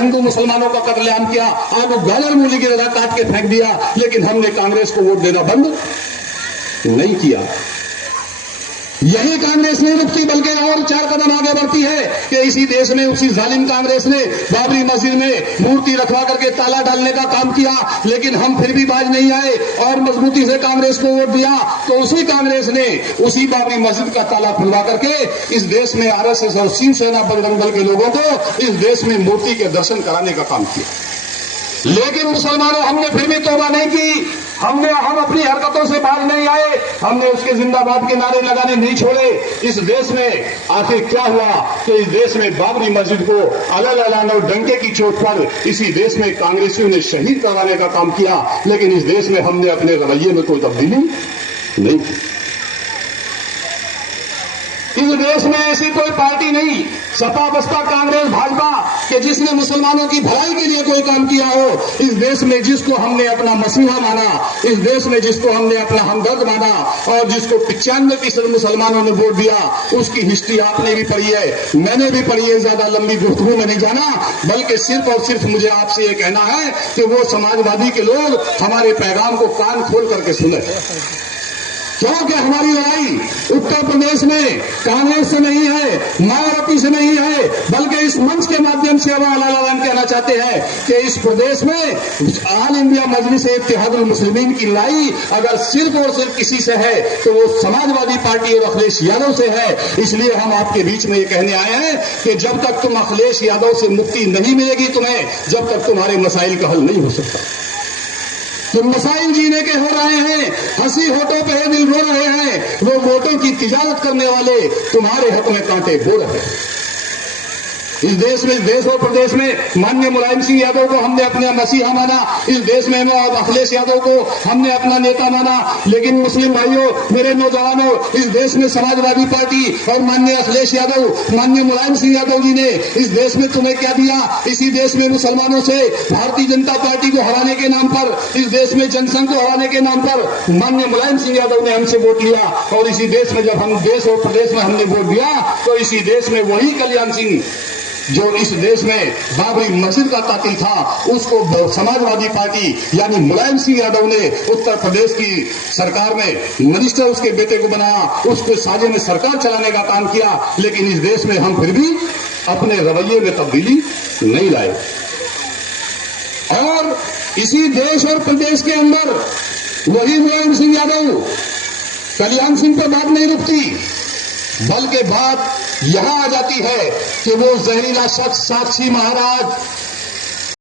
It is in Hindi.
हिंदू मुसलमानों का कत्लेआम किया, आलू गाजर मूली की तरह काट के फेंक दिया, लेकिन हमने कांग्रेस को वोट देना बंद नहीं किया। यही कांग्रेस नहीं रुकती, बल्कि और 4 कदम आगे बढ़ती है कि इसी देश में उसी जालिम कांग्रेस ने बाबरी मस्जिद में मूर्ति रखवा करके ताला डालने का काम किया, लेकिन हम फिर भी बाज नहीं आए और मजबूती से कांग्रेस को वोट दिया। तो उसी कांग्रेस ने उसी बाबरी मस्जिद का ताला खुलवा करके इस देश में आरएसएस और शिवसेना बजरंग दल के लोगों को इस देश में मूर्ति के दर्शन कराने का काम किया। लेकिन मुसलमानों, हमने फिर भी तौबा नहीं की, हम अपनी हरकतों से बाज नहीं आए, हमने उसके जिंदाबाद के नारे लगाने नहीं छोड़े। इस देश में आखिर क्या हुआ कि इस देश में बाबरी मस्जिद को अलग अलग और डंके की चोट पर इसी देश में कांग्रेसियों ने शहीद करवाने का काम किया, लेकिन इस देश में हमने अपने रवैये में कोई तब्दीली नहीं की। इस देश में ऐसी कोई पार्टी नहीं, सपा बसपा कांग्रेस भाजपा, कि जिसने मुसलमानों की भलाई के लिए कोई काम किया हो। इस देश में जिसको हमने अपना मसीहा माना, इस देश में जिसको हमने अपना हमदर्द माना और जिसको 95% मुसलमानों ने वोट दिया, उसकी हिस्ट्री आपने भी पढ़ी है, मैंने भी पढ़ी है। ज्यादा लंबी गुफ्तगू में नहीं जाना, बल्कि सिर्फ और सिर्फ मुझे आपसे ये कहना है कि वो समाजवादी के लोग हमारे पैगाम को कान खोल करके सुने, क्योंकि हमारी लड़ाई उत्तर प्रदेश में कांग्रेस से नहीं है, मायावती से नहीं है, बल्कि इस मंच के माध्यम से हम आलान कहना चाहते हैं कि इस प्रदेश में ऑल इंडिया मजलिस इत्तेहादुल मुस्लिमीन की लड़ाई अगर सिर्फ और सिर्फ किसी से है तो वो समाजवादी पार्टी और अखिलेश यादव से है। इसलिए हम आपके बीच में ये कहने आए हैं कि जब तक तुम अखिलेश यादव से मुक्ति नहीं मिलेगी तुम्हें, जब तक तुम्हारे मसाइल का हल नहीं हो सकता। तुम मसाइल जीने के हो रहे हैं, हंसी होठों पे दिल रो रहे हैं, वो वोटों की तिजारत करने वाले तुम्हारे हक में कांटे बो रहे हैं। इस देश में, देश और प्रदेश में माननीय मुलायम सिंह यादव को हमने अपना मसीहा माना, इस देश में अखिलेश यादव को हमने अपना नेता माना, लेकिन मुस्लिम भाइयों, मेरे नौजवानों, इस देश में समाजवादी पार्टी और माननीय अखिलेश यादव, माननीय मुलायम सिंह यादव जी ने इस देश में तुम्हें क्या दिया? इसी देश में मुसलमानों से भारतीय जनता पार्टी को हराने के नाम पर, इस देश में जनसंघ को हराने के नाम पर माननीय मुलायम सिंह यादव ने हमसे वोट लिया, और इसी देश में जब हम देश और प्रदेश में हमने वोट दिया तो इसी देश में वही कल्याण सिंह जो इस देश में बाबरी मस्जिद का कातिल था, उसको समाजवादी पार्टी यानी मुलायम सिंह यादव ने उत्तर प्रदेश की सरकार में मिनिस्टर उसके बेटे को बनाया, उसके साझे में सरकार चलाने का काम किया। लेकिन इस देश में हम फिर भी अपने रवैये में तब्दीली नहीं लाए, और इसी देश और प्रदेश के अंदर वही मुलायम सिंह यादव, कल्याण सिंह पर बात नहीं रुकती, बल्कि बात यहां आ जाती है कि वो जहरीला शख्स साक्षी महाराज